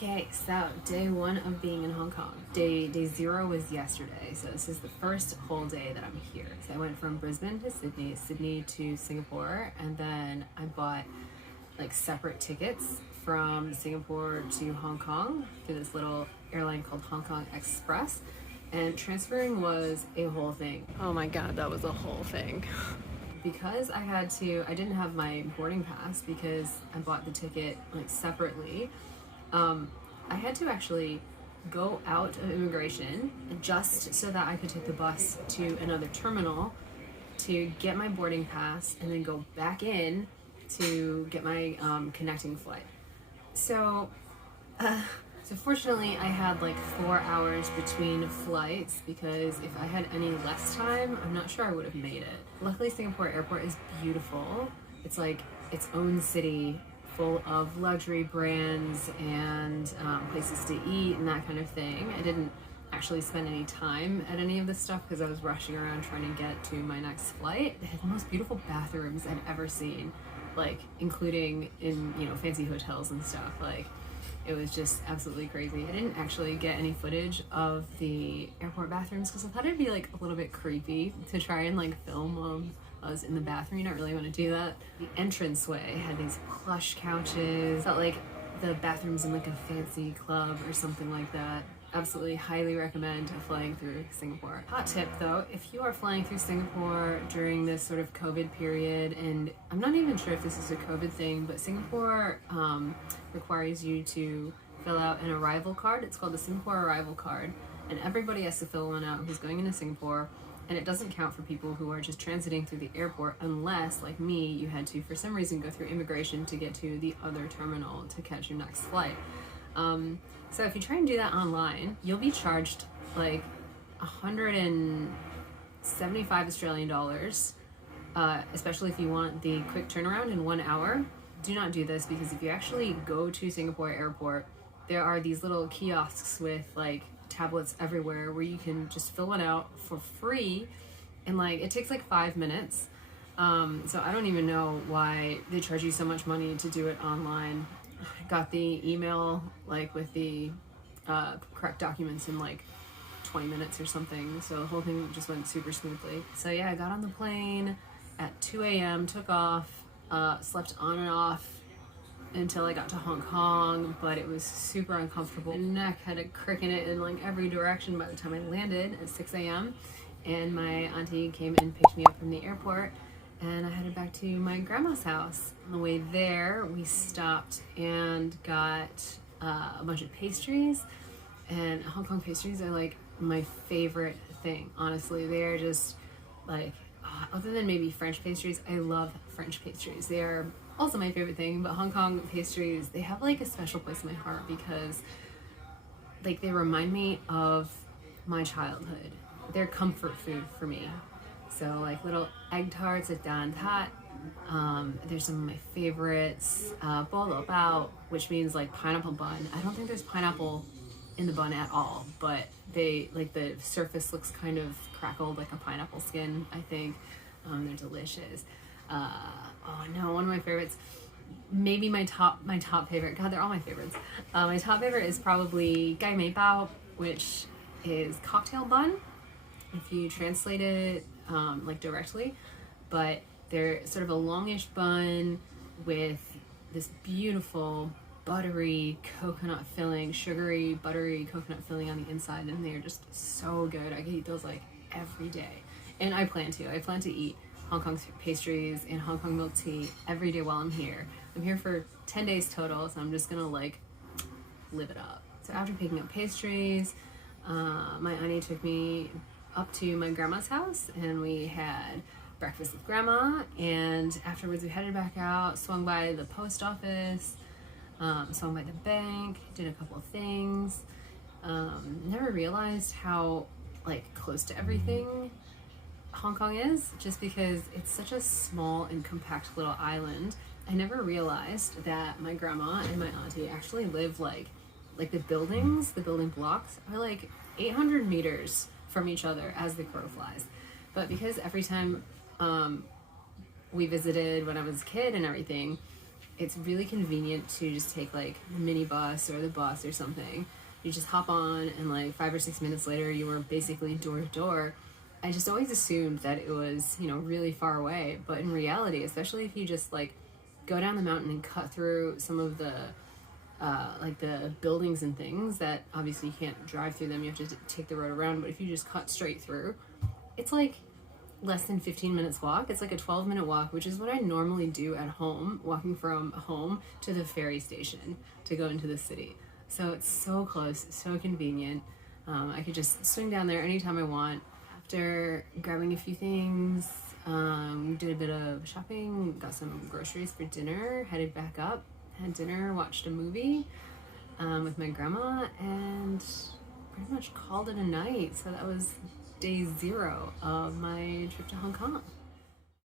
Okay, so day one of being in Hong Kong. Day zero was yesterday, so this is the first whole day that I'm here. So I went from Brisbane to Sydney, Sydney to Singapore, and then I bought like separate tickets from Singapore to Hong Kong through this little airline called Hong Kong Express. And transferring was a whole thing. Oh my god, that was a whole thing. Because I didn't have my boarding pass because I bought the ticket like separately. I had to actually go out of immigration just so that I could take the bus to another terminal to get my boarding pass and then go back in to get my connecting flight. So fortunately I had like 4 hours between flights because if I had any less time, I'm not sure I would have made it. Luckily, Singapore airport is beautiful. It's like its own city full of luxury brands and places to eat and that kind of thing. I didn't actually spend any time at any of this stuff because I was rushing around trying to get to my next flight. They had the most beautiful bathrooms I'd ever seen, like including in, fancy hotels and stuff. Like, it was just absolutely crazy. I didn't actually get any footage of the airport bathrooms because I thought it'd be like a little bit creepy to try and like film I was in the bathroom. You don't really want to do that. The entranceway had these plush couches. Felt like the bathrooms in like a fancy club or something like that. Absolutely highly recommend flying through Singapore. Hot tip though, if you are flying through Singapore during this sort of COVID period, and I'm not even sure if this is a COVID thing, but Singapore requires you to fill out an arrival card. It's called the Singapore Arrival Card, and everybody has to fill one out who's going into Singapore. And it doesn't count for people who are just transiting through the airport unless, like me, you had to, for some reason, go through immigration to get to the other terminal to catch your next flight. So if you try and do that online, you'll be charged like 175 Australian dollars, especially if you want the quick turnaround in 1 hour. Do not do this because if you actually go to Singapore airport, there are these little kiosks with like tablets everywhere where you can just fill one out for free, and like it takes like 5 minutes. So I don't even know why they charge you so much money to do it online. I got the email like with the correct documents in like 20 minutes or something, so the whole thing just went super smoothly. So yeah, I got on the plane at 2 a.m, took off, slept on and off until I got to Hong Kong, but it was super uncomfortable. My neck had a crick in it in like every direction by the time I landed at 6 a.m. And my auntie came and picked me up from the airport, and I headed back to my grandma's house. On the way there, we stopped and got a bunch of pastries, and Hong Kong pastries are like my favorite thing, honestly. They're just like, other than maybe French pastries, I love French pastries. They are also my favorite thing, but Hong Kong pastries, they have like a special place in my heart because like they remind me of my childhood. They're comfort food for me. So like little egg tarts at Dan Tat, there's some of my favorites, bolo bao, which means like pineapple bun. I don't think there's pineapple in the bun at all, but they like the surface looks kind of crackled like a pineapple skin, I think. They're delicious. One of my favorites, maybe my top favorite, God, they're all my favorites. My top favorite is probably gai mei bao, which is cocktail bun if you translate it like directly, but they're sort of a longish bun with this beautiful buttery coconut filling, sugary buttery coconut filling on the inside, and they're just so good. I could eat those like every day, and I plan to eat Hong Kong pastries and Hong Kong milk tea every day while I'm here. I'm here for 10 days total, so I'm just gonna like live it up. So after picking up pastries, my auntie took me up to my grandma's house and we had breakfast with grandma, and afterwards we headed back out, swung by the post office, swung by the bank, did a couple of things. Never realized how like close to everything Hong Kong is, just because it's such a small and compact little island. I never realized that my grandma and my auntie actually live like the building blocks are like 800 meters from each other as the crow flies. But because every time we visited when I was a kid and everything, It's really convenient to just take like the mini bus or the bus or something. You just hop on, and like 5 or 6 minutes later, you were basically door to door. I just always assumed that it was, really far away. But in reality, especially if you just like go down the mountain and cut through some of the like the buildings and things that obviously you can't drive through them, you have to take the road around. But if you just cut straight through, it's like less than 15 minutes walk. It's like a 12-minute walk, which is what I normally do at home, walking from home to the ferry station to go into the city. So it's so close, so convenient. I could just swing down there anytime I want. After grabbing a few things, did a bit of shopping, got some groceries for dinner, headed back up, had dinner, watched a movie with my grandma, and pretty much called it a night. So that was day 0 of my trip to Hong Kong.